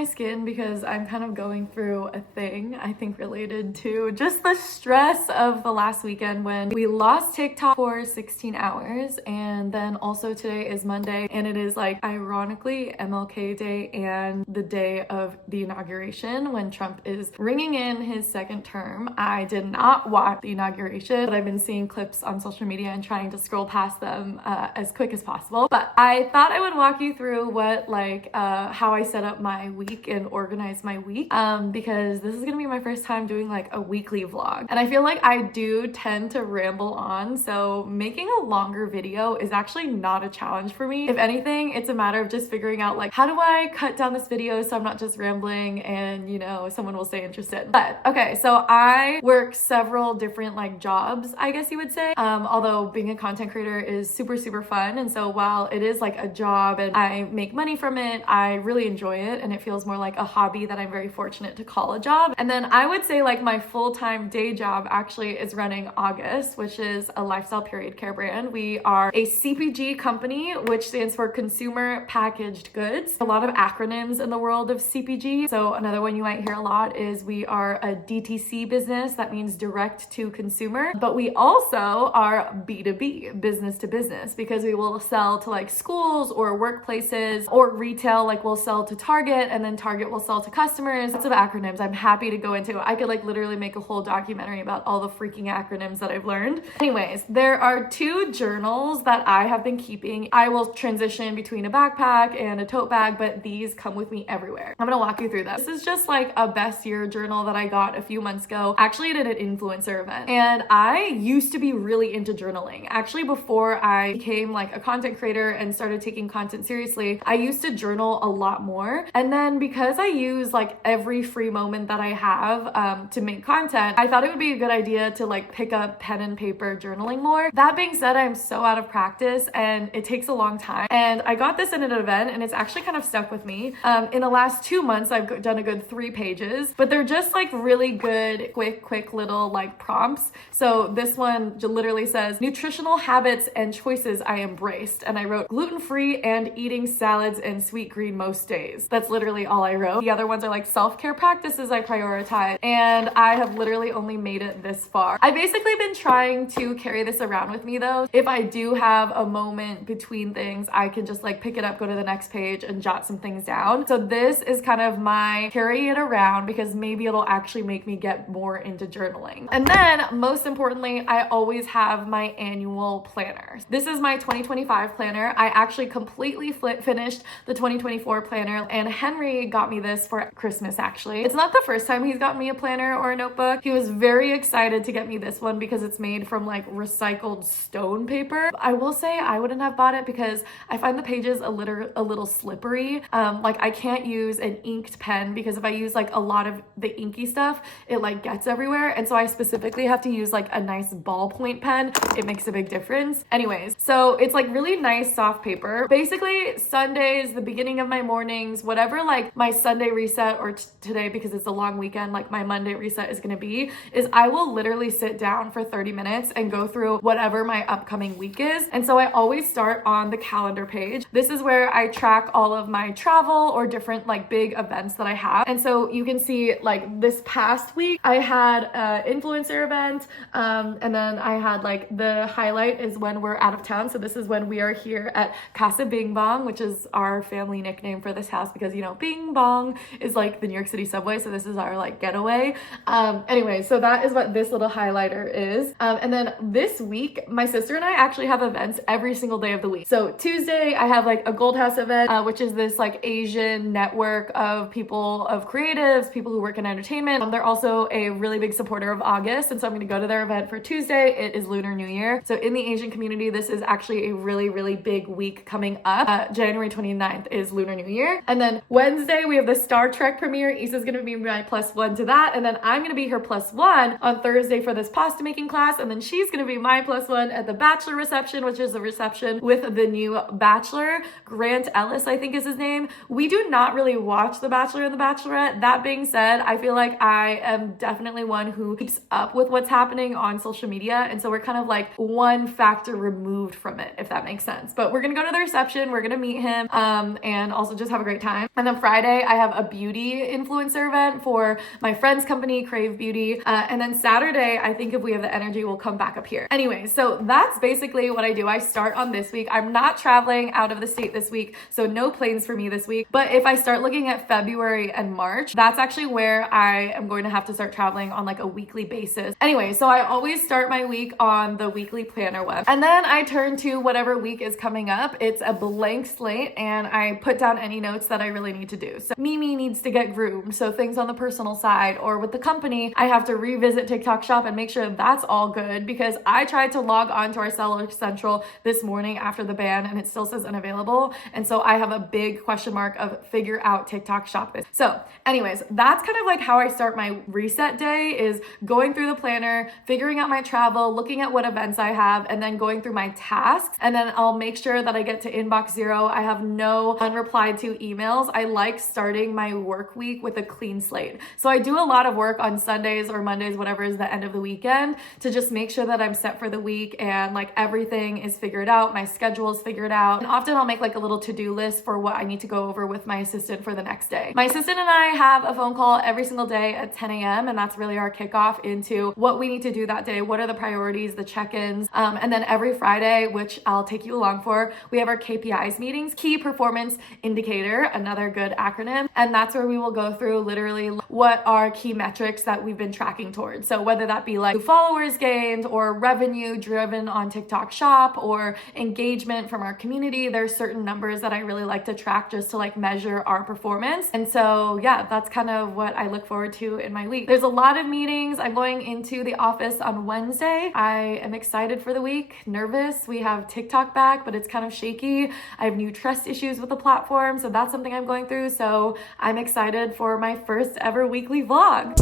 my skin because I'm kind of going through a thing, I think related to just the stress of the last weekend when we lost TikTok for 16 hours. And then also today is Monday, and it is like ironically MLK Day and the day of the inauguration when Trump is ringing in his second term. I did not watch the inauguration, but I've been seeing clips on social media and trying to scroll past them as quick as possible. But I thought I would walk you through what how I set up my week and organize my week because this is gonna be my first time doing like a weekly vlog, and I feel like I do tend to ramble on, so making a longer video is actually not a challenge for me. If anything, it's a matter of just figuring out like, how do I cut down this video so I'm not just rambling and, you know, someone will stay interested. But okay, so I work several different like jobs, I guess you would say, although being a content creator is super fun, and so while it is like a job and I make money from it, I really enjoy it and it feels more like a hobby that I'm very fortunate to call a job. And then I would say like my full-time day job actually is running August, which is a lifestyle period care brand. We are a CPG company, which stands for Consumer Packaged Goods. A lot of acronyms in the world of CPG. So another one you might hear a lot is we are a DTC business. That means direct to consumer, but we also are B2B, business to business, because we will sell to like schools or workplaces or retail. Like we'll sell to Target and then Target will sell to customers. Lots of acronyms I'm happy to go into. I could like literally make a whole documentary about all the freaking acronyms that I've learned. Anyways, there are two journals that I have been keeping. I will transition between a backpack and a tote bag, but these come with me everywhere. I'm gonna walk you through this. This is just like a best year journal that I got a few months ago, actually at an influencer event. And I used to be really into journaling. Actually, before I became like a content creator and started taking content seriously, I used to journal a lot more. And then because I use like every free moment that I have to make content, I thought it would be a good idea to like pick up pen and paper journaling more. That being said, I'm so out of practice and it takes a long time. And I got this in an event and it's actually kind of stuck with me. In the last 2 months, I've done a good 3 pages, but they're just like really good, quick little like prompts. So this one literally says, nutritional habits and choices I embraced. And I wrote gluten-free and eating salads and sweet green most days. That's literally all I wrote. The other ones are like self-care practices I prioritize. And I have literally only made it this far. I've basically been trying to carry this around with me though. If I do have a moment between things, I can just like pick it up, go to the next page and jot some things down. So this is kind of my carry it around because maybe it'll actually make me get more into journaling. And then most importantly, I always have my annual planner. This is my 2025 planner. I actually completely finished the 2024 planner, and Henry got me this for Christmas actually. It's not the first time he's gotten me a planner or a notebook. He was very excited to get me this one because it's made from like recycled stone paper. I will say I wouldn't have bought it because I find the pages a little slippery. Like I can't use an inked pen because if I use like a lot of the inky stuff, it like gets everywhere. And so I specifically have to use like a nice ballpoint pen. It makes a big difference. Anyways, so it's like really nice soft paper. Basically Sundays, the beginning of my mornings, whatever like my Sunday reset or today, because it's a long weekend, like my Monday reset is going to be, is I will literally sit down for 30 minutes and go through whatever my upcoming week is. And so I always start on the calendar page. This is where I track all of my travel or different like big events that I have. And so you can see like this past week, I had an influencer event. And then I had like the highlight is when we're out of town. So this is when we are here at Casa Bing Bong, which is our family nickname for this house because, you know, Bing Bong is like the New York City subway. So this is our like getaway. Anyway, so that is what this little highlighter is. And then this week, my sister and I actually have events every single day of the week. So Tuesday, I have like a Gold House event, which is this like Asian network of people, of creatives, people who work in entertainment. They're also a really big supporter of August. And so I'm going to go to their event for Tuesday. It is Lunar New Year. So in the Asian community, this is actually a really big week coming up. January 29th is Lunar New Year. And then Wednesday, we have the Star Trek premiere. Issa's going to be my +1 to that. And then I'm going to be her +1 on Thursday for this pasta making class. And then she's going to be my +1 at the Bachelor reception, which is a reception with the new Bachelor. Grant Ellis, I think is his name. We do not really watch The Bachelor and The Bachelorette. That being said, I feel like I am definitely one who keeps up with what's happening on social media. And so we're kind of like one factor removed from it, if that makes sense. But we're going to go to the reception. We're going to meet him and also just have a great time. And then Friday, I have a beauty influencer event for my friend's company, Crave Beauty. And then Saturday, I think if we have the energy, we'll come back up here. Anyway, so that's basically what I do. I start on this week. I'm not traveling out of the state this week, so no planes for me this week. But if I start looking at February and March, that's actually where I am going to have to start traveling on like a weekly basis. Anyway, so I always start my week on the weekly planner web. And then I turn to whatever week is coming up. It's a blank slate and I put down any notes that I really need to do. So Mimi needs to get groomed. So things on the personal side, or with the company, I have to revisit TikTok shop and make sure that's all good, because I tried to log on to our Seller Central this morning after the ban and it still says unavailable. And so I have a big question mark of figure out TikTok shop this. So anyways, that's kind of like how I start my reset day, is going through the planner, figuring out my travel, looking at what events I have, and then going through my tasks. And then I'll make sure that I get to inbox zero. I have no unreplied to emails. I like starting my work week with a clean slate. So I do a lot of work on Sundays or Mondays, whatever is the end of the weekend, to just make sure that I'm set for the week and like everything is figured out. My schedule is figured out. And often I'll make like a little to-do list for what I need to go over with my assistant for the next day. My assistant and I have a phone call every single day at 10 a.m. and that's really our kickoff into what we need to do that day. What are the priorities, the check-ins, and then every Friday, which I'll take you along for, we have our KPIs meetings, key performance indicator, another good acronym. And that's where we will go through literally what are key metrics that we've been tracking towards. So whether that be like followers gained or revenue driven on TikTok shop or engagement from our community, there's certain numbers that I really like to track just to like measure our performance. And so yeah, that's kind of what I look forward to in my week. There's a lot of meetings. I'm going into the office on Wednesday. I am excited for the week, nervous. We have TikTok back, but it's kind of shaky. I have new trust issues with the platform, so that's something I'm going through. So I'm excited for my first ever weekly vlog.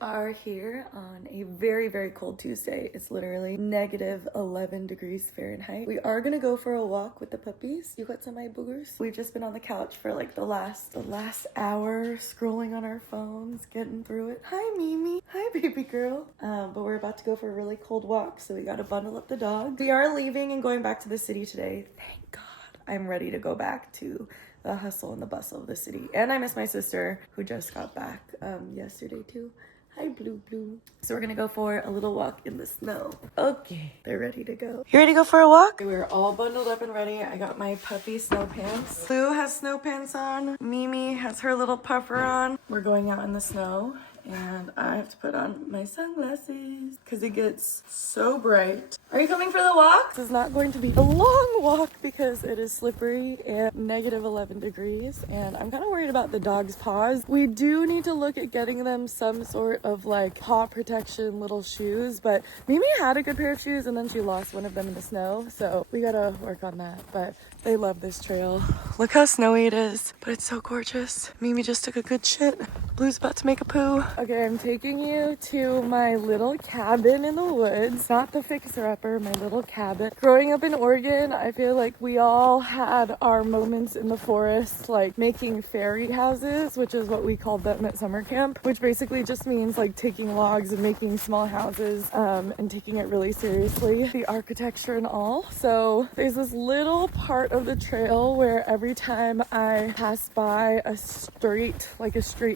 Are here on a very cold Tuesday. It's literally -11 degrees Fahrenheit. We are gonna go for a walk with the puppies. You got some of my boogers? We've just been on the couch for like the last hour, scrolling on our phones, getting through it. Hi Mimi. Hi baby girl. But we're about to go for a really cold walk, so we gotta bundle up the dog. We are leaving and going back to the city today. Thank God. I'm ready to go back to the hustle and the bustle of the city. And I miss my sister who just got back yesterday too. Hi, Blue. So we're gonna go for a little walk in the snow. Okay, they're ready to go. You ready to go for a walk? We're all bundled up and ready. I got my puppy snow pants. Blue has snow pants on. Mimi has her little puffer on. We're going out in the snow. And I have to put on my sunglasses because it gets so bright. Are you coming for the walk? This is not going to be a long walk because it is slippery and -11 degrees. And I'm kind of worried about the dog's paws. We do need to look at getting them some sort of like paw protection little shoes. But Mimi had a good pair of shoes and then she lost one of them in the snow. So we gotta work on that. But they love this trail. Look how snowy it is. But it's so gorgeous. Mimi just took a good shit. Blue's about to make a poo. Okay, I'm taking you to my little cabin in the woods. Not the fixer-upper, my little cabin. Growing up in Oregon, I feel like we all had our moments in the forest, like making fairy houses, which is what we called them at summer camp, which basically just means like taking logs and making small houses and taking it really seriously, the architecture and all. So there's this little part of the trail where every time I pass by a straight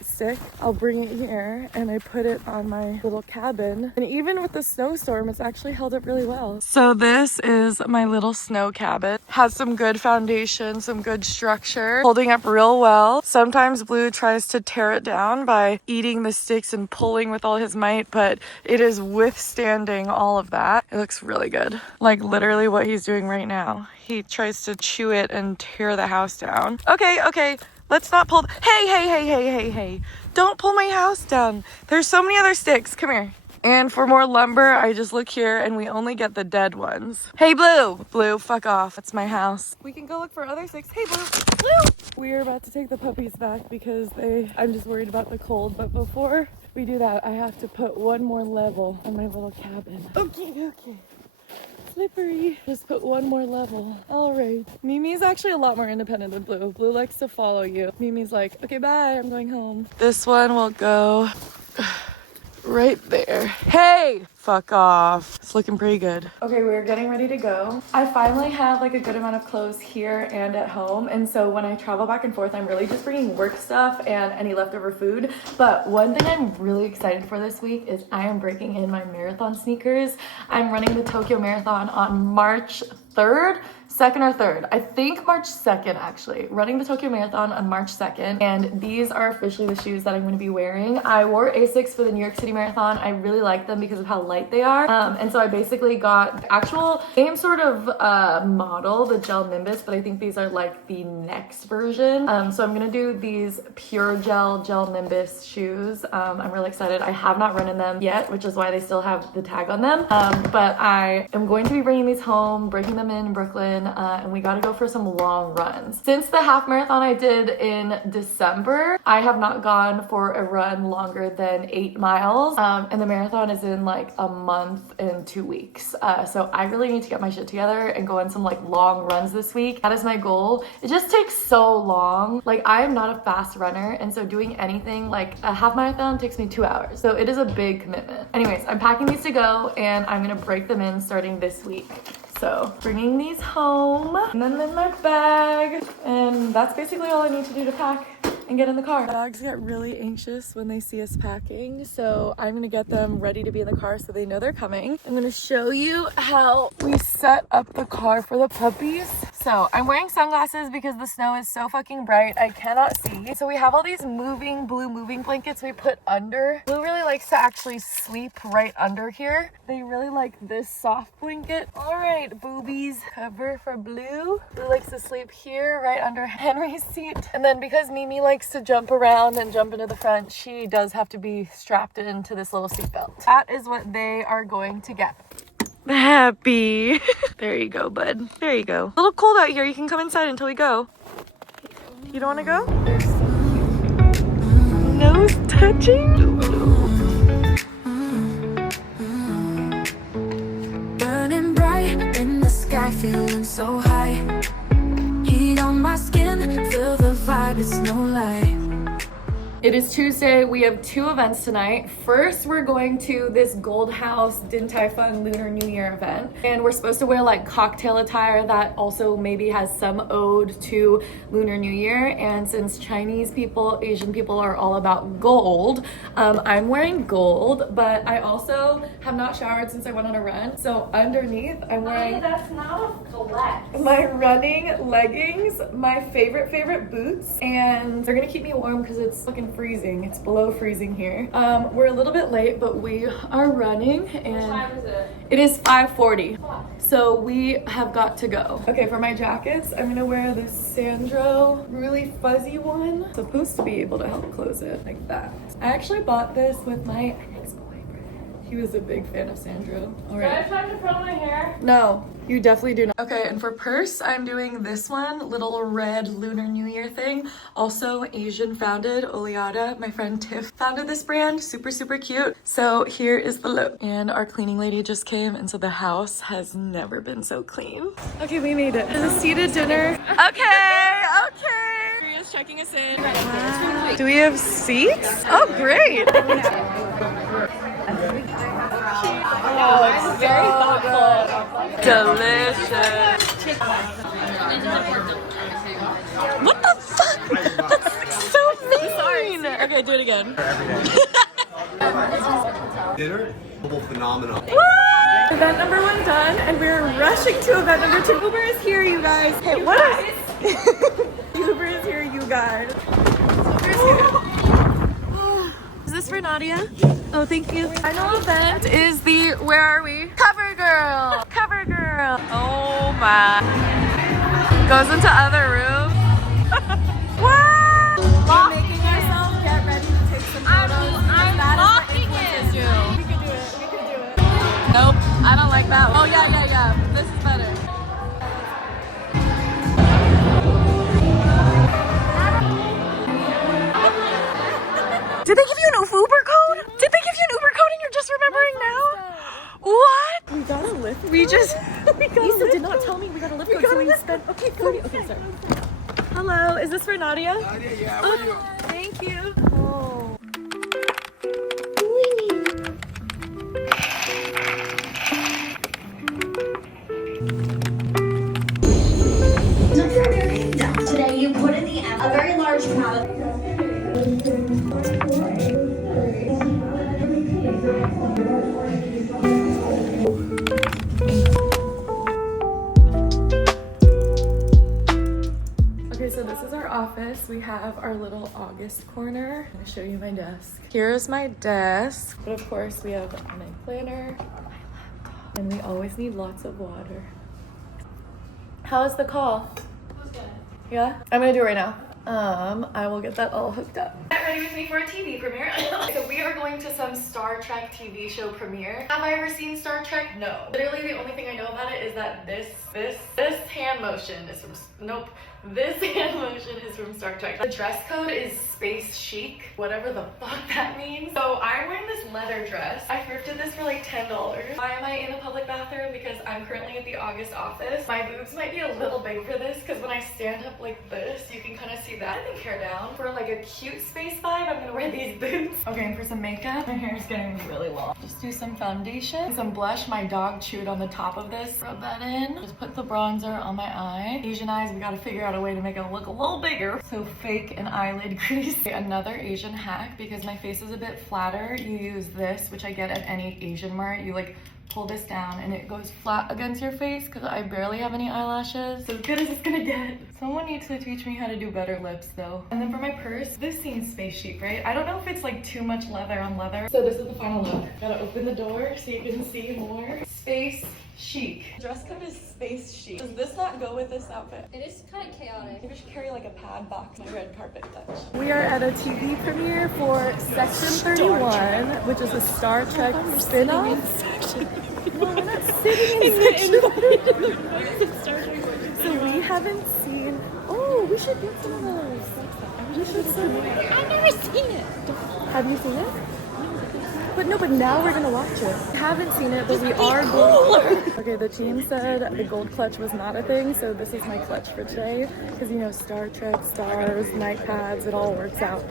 stick, I'll bring it here and I put it on my little cabin. And even with the snowstorm, it's actually held up really well. So this is my little snow cabin. Has some good foundation, some good structure, holding up real well. Sometimes Blue tries to tear it down by eating the sticks and pulling with all his might, but it is withstanding all of that. It looks really good. Like literally what he's doing right now. He tries to chew it and tear the house down. Okay. Let's not pull. Hey. Don't pull my house down. There's so many other sticks. Come here. And for more lumber, I just look here and we only get the dead ones. Hey, Blue, fuck off. That's my house. We can go look for other sticks. Hey, Blue. We're about to take the puppies back because I'm just worried about the cold. But before we do that, I have to put one more level on my little cabin. Okay. Slippery. Just put one more level. All right. Mimi's actually a lot more independent than Blue. Blue likes to follow you. Mimi's like, okay, bye, I'm going home. This one will go right there. Hey, fuck off. It's looking pretty good. Okay, we're getting ready to go. I finally have like a good amount of clothes here and at home, and so when I travel back and forth, I'm really just bringing work stuff and any leftover food. But one thing I'm really excited for this week is I am breaking in my marathon sneakers. I'm running the Tokyo Marathon on March 3rd. 2nd or 3rd. I think March 2nd actually. Running the Tokyo Marathon on March 2nd, and these are officially the shoes that I'm going to be wearing. I wore Asics for the New York City Marathon. I really like them because of how light they are. And so I basically got the actual same sort of model, the gel Nimbus, but I think these are like the next version. So I'm going to do these pure gel Nimbus shoes. I'm really excited. I have not run in them yet, which is why they still have the tag on them. But I am going to be bringing these home, breaking them in Brooklyn, and we got to go for some long runs. Since the half marathon I did in December, I have not gone for a run longer than 8 miles, and the marathon is in like a month and 2 weeks. So I really need to get my shit together and go on some like long runs this week. That is my goal. It just takes so long. Like, I am not a fast runner, and so doing anything like a half marathon takes me 2 hours. So it is a big commitment. Anyways, I'm packing these to go, and I'm gonna break them in starting this week. So bringing these home and then in my bag, and that's basically all I need to do to pack and get in the car. Dogs get really anxious when they see us packing, so I'm gonna get them ready to be in the car so they know they're coming. I'm gonna show you how we set up the car for the puppies. So I'm wearing sunglasses because the snow is so fucking bright I cannot see. So we have all these blue moving blankets we put under. Blue really likes to actually sleep right under here. They really like this soft blanket. All right, boobies, cover for Blue. Blue likes to sleep here right under Henry's seat. And then because Mimi likes to jump around and jump into the front, she does have to be strapped into this little seatbelt. That is what they are going to get. Happy. There you go, bud. There you go. A little cold out here. You can come inside until we go. You don't want to go? Nose touching? Burning bright in the sky, feeling so high. Heat on my skin, feel the vibe, it's no lie. It is Tuesday. We have 2 events tonight. First, we're going to this Gold House Din Tai Fung Lunar New Year event. And we're supposed to wear like cocktail attire that also maybe has some ode to Lunar New Year. And since Chinese people, Asian people are all about gold, I'm wearing gold, but I also have not showered since I went on a run. So underneath, I'm wearing that's not a flex. my running leggings, my favorite boots, and they're gonna keep me warm because it's fucking freezing. It's below freezing here. We're a little bit late, but we are running, and What time is it? it is 5:40. So we have got to go. Okay, for my jackets, I'm gonna wear this Sandro really fuzzy one. It's supposed to be able to help close it like that. I actually bought this with my ex-boyfriend. He was a big fan of Sandro. All Do I right. have time to curl my hair? No, you definitely do not. Okay, and for purse, I'm doing this one, little red Lunar New Year thing. Also Asian founded, Oleada. My friend Tiff founded this brand. Super cute. So here is the look. And our cleaning lady just came, and so the house has never been so clean. Okay, we made it. It's a seated dinner. Okay. Maria's checking us in. Wow. Do we have seats? Oh, great. Oh, it's very thoughtful. Delicious. What the fuck? That's so mean. Okay, do it again. Dinner, global phenomenon. Event number 1 done, and we're rushing to event number 2. Uber is here, you guys. Hey, what is? Uber is here, you guys. Uber's here. Is this for Nadia? Oh, thank you. Final event is the, where are we? CoverGirl. CoverGirl. Oh my. Goes into other room. What? We're making ourselves get ready to take some photos. I'm locking it. We can do it. Nope, I don't like that one. Oh yeah. This is better. Did they give you an Uber code? Did they give you an Uber code and you're just remembering now? What? We got a lift. We got a lift. Did not tell me we got a lift code, so we spent. Okay, sorry. Hello, is this for Nadia? Nadia, yeah, where are you? Thank you. Oh. office, we have our little August corner. I'm gonna show you my desk. Here's my desk. But of course, we have my planner, my laptop, and we always need lots of water. How is the call? It was good. Yeah? I'm gonna do it right now. I will get that all hooked up. Get ready with me for a TV premiere. So we are going to some Star Trek TV show premiere. Have I ever seen Star Trek? No. Literally the only thing I know about it is that this hand motion is from, nope. This hand motion is from Star Trek. The dress code is space chic, whatever the fuck that means. So I'm wearing this leather dress. I thrifted this for like $10. Why am I in a public bathroom? Because I'm currently at the August office. My boobs might be a little big for this because when I stand up like this, you can kind of see that. I think hair down. For like a cute space vibe, I'm gonna wear these boots. Okay, and for some makeup, my hair is getting really long. Just do some foundation, some blush. My dog chewed on the top of this. Rub that in. Just put the bronzer on my eye. Asian eyes, we gotta figure out a way to make it look a little bigger. So fake an eyelid crease. Another Asian hack, because my face is a bit flatter, you use this, which I get at any Asian mart. You like pull this down and it goes flat against your face because I barely have any eyelashes. So as good as it's gonna get. Someone needs to teach me how to do better lips though. And then for my purse, this seems space chic, right? I don't know if it's like too much leather on leather. So this is the final look. Gotta open the door so you can see more. Space chic. Dress code is space chic. Does this not go with this outfit? It is kind of chaotic. Maybe I should carry like a pad box, my red carpet touch. We are at a TV premiere for Section 31, which is a Star Trek spin-off. No, we're not sitting in Section 31. So we haven't seen, oh, we should get some of those. We should see it. I've never seen it. Have you seen it? But now we're gonna watch it. We haven't seen it, but we are going. Okay, the team said the gold clutch was not a thing, so this is my clutch for today. Because you know, Star Trek, stars, night pads, it all works out.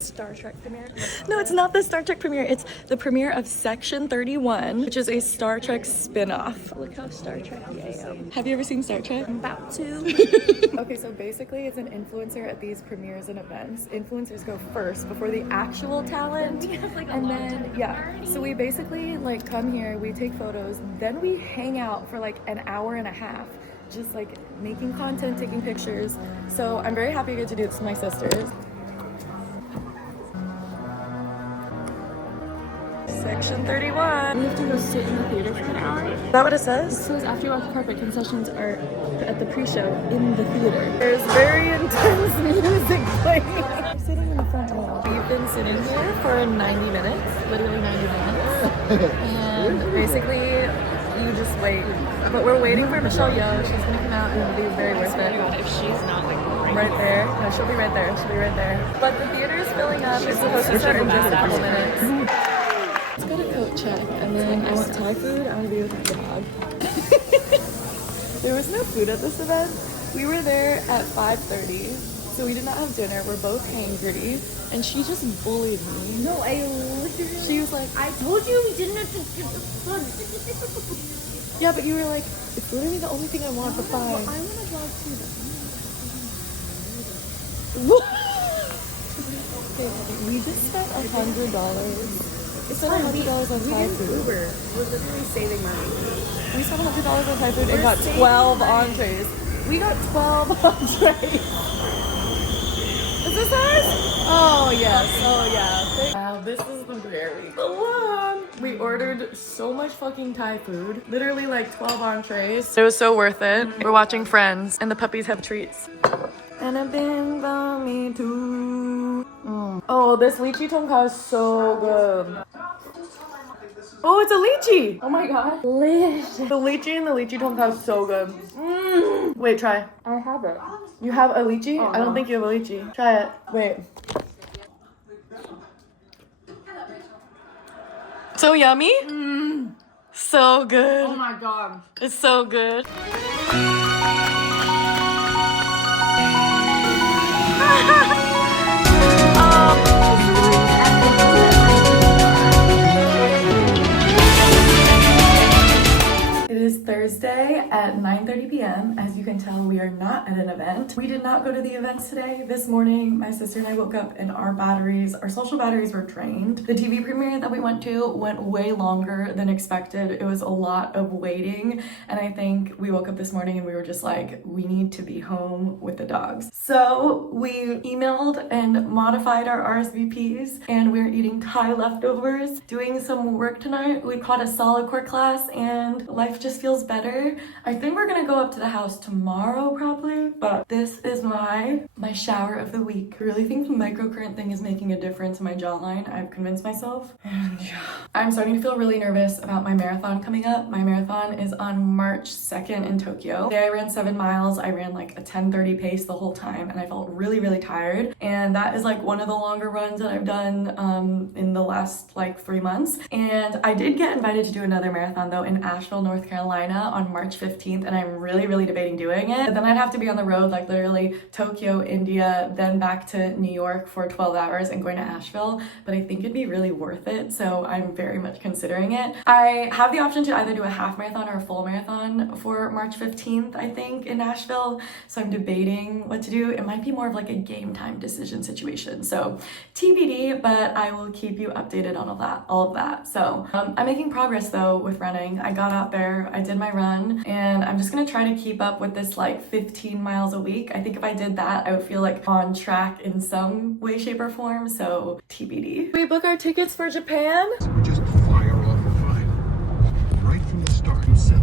Star Trek premiere? No, it's not the Star Trek premiere. It's the premiere of Section 31, which is a Star Trek spin-off. Look how Star Trek I am. Have you ever seen Star Trek? I'm about to. Okay, so basically it's an influencer at these premieres and events. Influencers go first before the actual talent. And then, yeah. So we basically like come here, we take photos, then we hang out for like an hour and a half. Just like making content, taking pictures. So I'm very happy to get to do this with my sisters. Section 31. We have to go sit in the theater for an hour. Is that what it says? It says after you walk the carpet, concessions are at the pre-show in the theater. There's very intense music playing. We're sitting in the front row. We've been sitting here for 90 minutes, literally 90 minutes. And basically, you just wait. But we're waiting for Michelle Yeoh. She's gonna come out and it'll be very worth it. God, if she's not like Right there. No, she'll be right there. She'll be right there. But the theater is filling up. It's supposed to start in just a couple minutes. Let's go to coat check, and then I want Thai food. I want to be with my dog. There was no food at this event. We were there at 5:30, so we did not have dinner. We're both hangry, and she just bullied me. No, I literally. She was like, I told you we didn't have to get the food. yeah, but you were like, it's literally the only thing I want for Well, fine. I want to vlog too, We just spent $100. We spent $100 on Thai food. Uber. We're literally saving money. We spent $100 on Thai food and got 12 entrees. We got 12 entrees. Is this ours? Oh, yes. Oh, yeah. Wow, this is the very one. We ordered so much fucking Thai food. Literally like 12 entrees. It was so worth it. We're watching Friends and the puppies have treats. And a bin for me too. Oh, this lychee tonkatsu is so good. Oh, it's a lychee! Oh my god. Delicious. The lychee and the lychee tonkatsu is so good. Wait, try. I have it. You have a lychee? Oh, I don't no. think you have a lychee. Try it. Wait. So yummy? So good. Oh my god. It's so good. It is Thursday at 9:30 p.m. As you can tell, we are not at an event. We did not go to the events today. This morning, my sister and I woke up and our social batteries were drained. The TV premiere that we went to went way longer than expected. It was a lot of waiting, and I think we woke up this morning and we were just like, we need to be home with the dogs. So we emailed and modified our RSVPs, and we're eating Thai leftovers, doing some work tonight. We caught a solid core class and life just feels better. I think we're gonna go up to the house tomorrow probably, but this is my shower of the week. I really think the microcurrent thing is making a difference in my jawline. I've convinced myself, and yeah. I'm starting to feel really nervous about my marathon coming up. My marathon is on March 2nd in Tokyo. Today I ran 7 miles. I ran like a 10:30 pace the whole time, and I felt really, really tired. And that is like one of the longer runs that I've done in the last like 3 months. And I did get invited to do another marathon though in Asheville, North Carolina on March 15th, and I'm really, really debating doing it. But then I'd have to be on the road, like literally Tokyo, India, then back to New York for 12 hours and going to Asheville. But I think it'd be really worth it, so I'm very much considering it. I have the option to either do a half marathon or a full marathon for March 15th, I think, in Nashville. So I'm debating what to do. It might be more of like a game time decision situation. So TBD, but I will keep you updated on all of that. So I'm making progress though with running. I got out there, I did my run, and I'm just gonna try to keep up with this like 15 miles a week. I think if I did that, I would feel like on track in some way, shape, or form. So TBD. We book our tickets for Japan. We just fire off a fire right from the start. Himself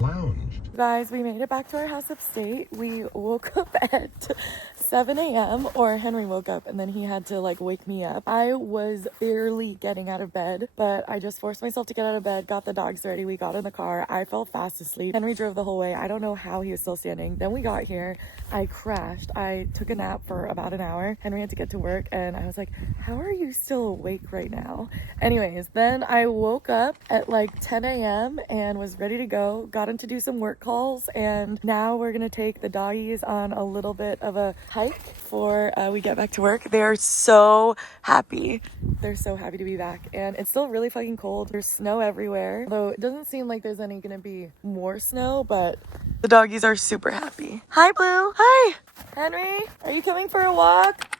lounged. Guys, we made it back to our house upstate. We woke up at 7 a.m. or Henry woke up and then he had to like wake me up. I was barely getting out of bed, but I just forced myself to get out of bed, got the dogs ready. We got in the car. I fell fast asleep. Henry drove the whole way. I don't know how he was still standing. Then we got here. I crashed. I took a nap for about an hour. Henry had to get to work and I was like, how are you still awake right now? Anyways, then I woke up at like 10 a.m. and was ready to go. Got in to do some work calls, and now we're gonna take the doggies on a little bit of a hike before we get back to work. They're so happy. They're so happy to be back, and it's still really fucking cold. There's snow everywhere, although it doesn't seem like there's any gonna be more snow, but the doggies are super happy. Hi, Blue. Hi. Henry, are you coming for a walk?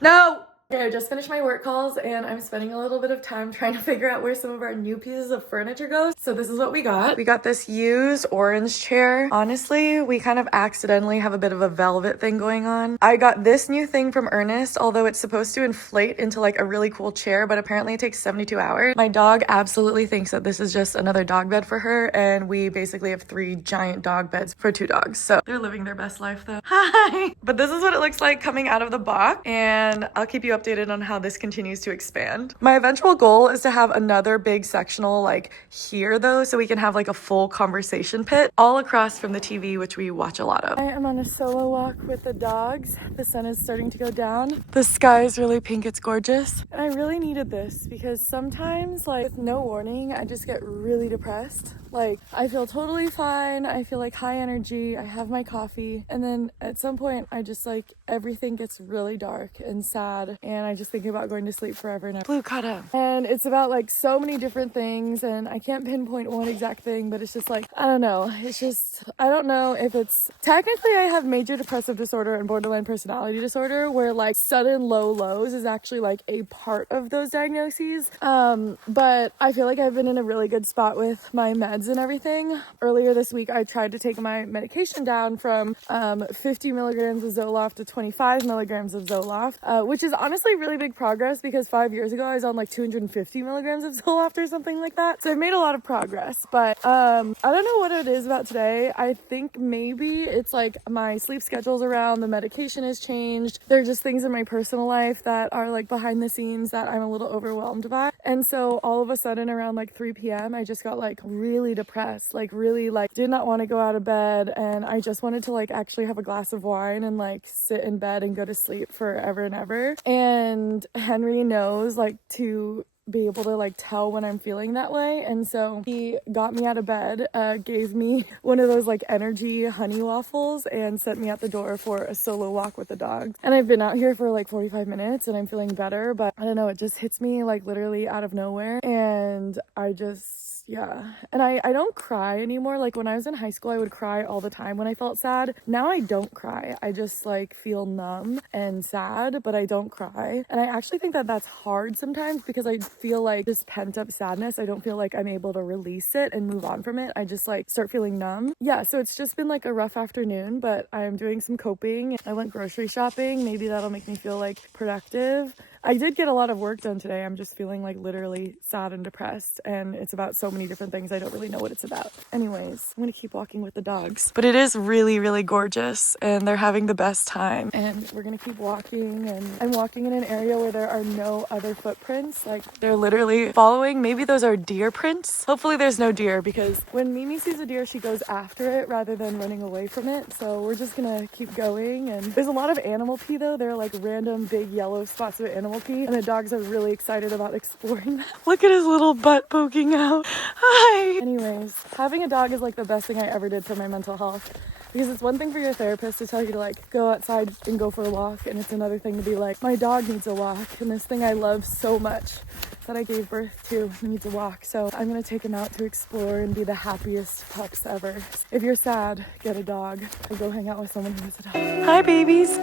No. Okay, I just finished my work calls and I'm spending a little bit of time trying to figure out where some of our new pieces of furniture go. So this is what we got. We got this used orange chair. Honestly, we kind of accidentally have a bit of a velvet thing going on. I got this new thing from Ernest, although it's supposed to inflate into like a really cool chair, but apparently it takes 72 hours. My dog absolutely thinks that this is just another dog bed for her, and we basically have 3 giant dog beds for 2 dogs. So they're living their best life though. Hi! But this is what it looks like coming out of the box, and I'll keep you updated on how this continues to expand. My eventual goal is to have another big sectional like here though, so we can have like a full conversation pit all across from the TV, which we watch a lot of. I am on a solo walk with the dogs. The sun is starting to go down. The sky is really pink. It's gorgeous. And I really needed this because sometimes like with no warning, I just get really depressed. Like I feel totally fine. I feel like high energy. I have my coffee. And then at some point I just like everything gets really dark and sad. And I just think about going to sleep forever now. Blue cut up. And it's about like so many different things. And I can't pinpoint one exact thing, but it's just like, I don't know. It's just, I don't know if it's, technically I have major depressive disorder and borderline personality disorder where like sudden low lows is actually like a part of those diagnoses. But I feel like I've been in a really good spot with my meds and everything. Earlier this week, I tried to take my medication down from 50 milligrams of Zoloft to 25 milligrams of Zoloft, which is honestly really big progress because 5 years ago I was on like 250 milligrams of Zoloft or something like that. So I've made a lot of progress, but I don't know what it is about today. I think maybe it's like my sleep schedule's around, the medication has changed. There are just things in my personal life that are like behind the scenes that I'm a little overwhelmed by. And so all of a sudden around like 3 p.m. I just got like really depressed, like really like did not want to go out of bed, and I just wanted to like actually have a glass of wine and like sit in bed and go to sleep forever and ever. And Henry knows like to be able to like tell when I'm feeling that way, and so he got me out of bed, gave me one of those like energy honey waffles, and sent me out the door for a solo walk with the dogs. And I've been out here for like 45 minutes and I'm feeling better, but I don't know, it just hits me like literally out of nowhere, and I just Yeah, and I don't cry anymore. Like when I was in high school, I would cry all the time when I felt sad. Now I don't cry. I just like feel numb and sad, but I don't cry. And I actually think that that's hard sometimes because I feel like this pent up sadness, I don't feel like I'm able to release it and move on from it. I just like start feeling numb. Yeah, so it's just been like a rough afternoon, but I'm doing some coping. I went grocery shopping. Maybe that'll make me feel like productive. I did get a lot of work done today. I'm just feeling like literally sad and depressed, and it's about so many different things. I don't really know what it's about. Anyways, I'm gonna keep walking with the dogs. But it is really, really gorgeous, and they're having the best time. And we're gonna keep walking, and I'm walking in an area where there are no other footprints. Like they're literally following. Maybe those are deer prints. Hopefully there's no deer, because when Mimi sees a deer, she goes after it rather than running away from it. So we're just gonna keep going. And there's a lot of animal pee though. There are like random big yellow spots of animal pee, and the dogs are really excited about exploring that. Look at his little butt poking out. Hi. Anyways, having a dog is like the best thing I ever did for my mental health, because it's one thing for your therapist to tell you to like go outside and go for a walk, and it's another thing to be like, my dog needs a walk, and this thing I love so much that I gave birth to needs a walk. So I'm gonna take him out to explore and be the happiest pups ever. If you're sad, get a dog or go hang out with someone who has a dog. Hi babies.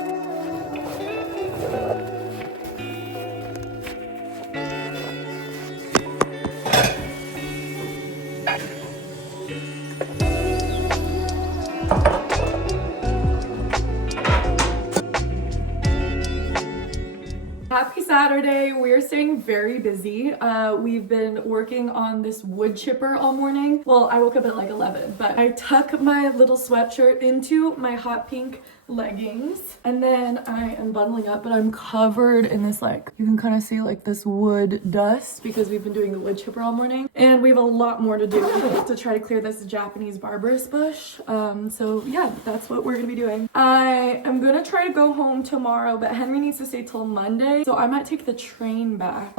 Happy Saturday. We're staying very busy. We've been working on this wood chipper all morning. Well, I woke up at like 11, but I tuck my little sweatshirt into my hot pink leggings, and then I am bundling up, but I'm covered in this, like, you can kind of see like this wood dust because we've been doing the wood chipper all morning, and we have a lot more to do to try to clear this Japanese barber's bush. So yeah, that's what we're gonna be doing. I am gonna try to go home tomorrow, but Henry needs to stay till Monday, so I might take the train back.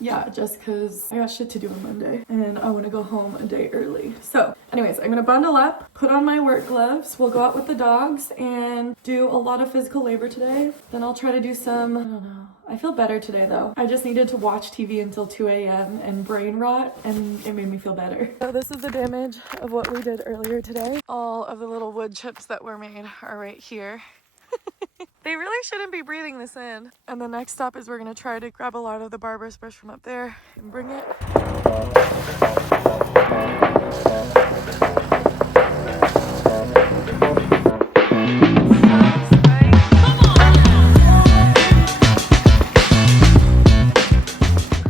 Yeah, just because I got shit to do on Monday and I want to go home a day early. So anyways, I'm gonna bundle up, put on my work gloves, we'll go out with the dogs and do a lot of physical labor today. Then I'll try to do some, I don't know. I feel better today though. I just needed to watch TV until 2 a.m. and brain rot, and it made me feel better. So this is the damage of what we did earlier today. All of the little wood chips that were made are right here. They really shouldn't be breathing this in. And the next step is we're gonna try to grab a lot of the barber's bush from up there and bring it.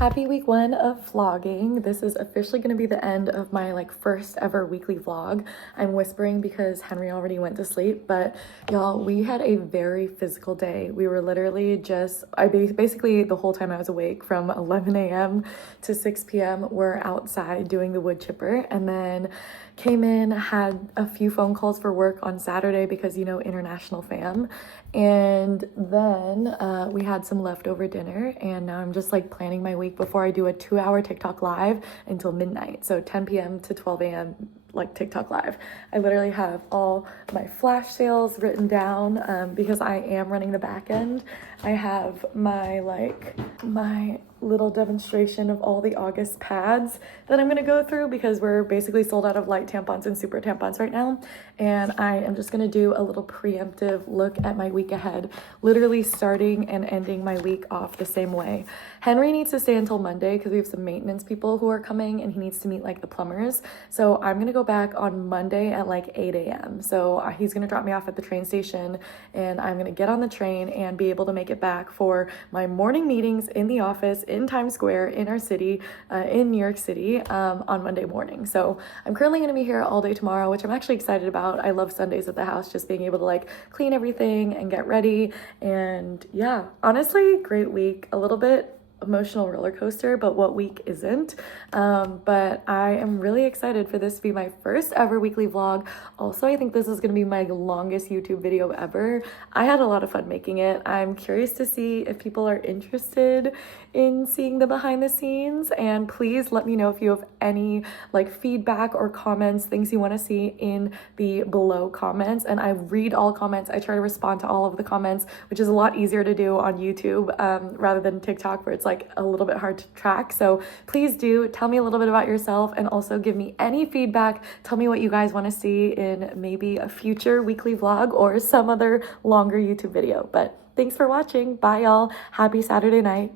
Happy week 1 of vlogging. This is officially going to be the end of my like first ever weekly vlog. I'm whispering because Henry already went to sleep, but y'all, we had a very physical day. We were literally basically the whole time I was awake from 11 a.m. to 6 p.m. we're outside doing the wood chipper, and then came in, had a few phone calls for work on Saturday because, you know, international fam. And then we had some leftover dinner, and now I'm just like planning my week before I do a 2-hour TikTok live until midnight. So 10 p.m. to 12 a.m. like TikTok live. I literally have all my flash sales written down because I am running the back end. I have my little demonstration of all the August pads that I'm gonna go through because we're basically sold out of light tampons and super tampons right now. And I am just gonna do a little preemptive look at my week ahead, literally starting and ending my week off the same way. Henry needs to stay until Monday because we have some maintenance people who are coming, and he needs to meet like the plumbers. So I'm gonna go back on Monday at like 8 a.m. So he's gonna drop me off at the train station, and I'm gonna get on the train and be able to make it back for my morning meetings in the office in Times Square in our city, in New York City, on Monday morning. So I'm currently gonna be here all day tomorrow, which I'm actually excited about. I love Sundays at the house, just being able to like clean everything and get ready. And yeah, honestly, great week. A little bit emotional roller coaster, but what week isn't? But I am really excited for this to be my first ever weekly vlog. Also, I think this is going to be my longest YouTube video ever. I had a lot of fun making it. I'm curious to see if people are interested in seeing the behind the scenes, and please let me know if you have any like feedback or comments, things you want to see in the below comments. And I read all comments. I try to respond to all of the comments, which is a lot easier to do on YouTube rather than TikTok, where it's like like a little bit hard to track. So please do tell me a little bit about yourself and also give me any feedback. Tell me what you guys want to see in maybe a future weekly vlog or some other longer YouTube video. But thanks for watching. Bye y'all. Happy Saturday night.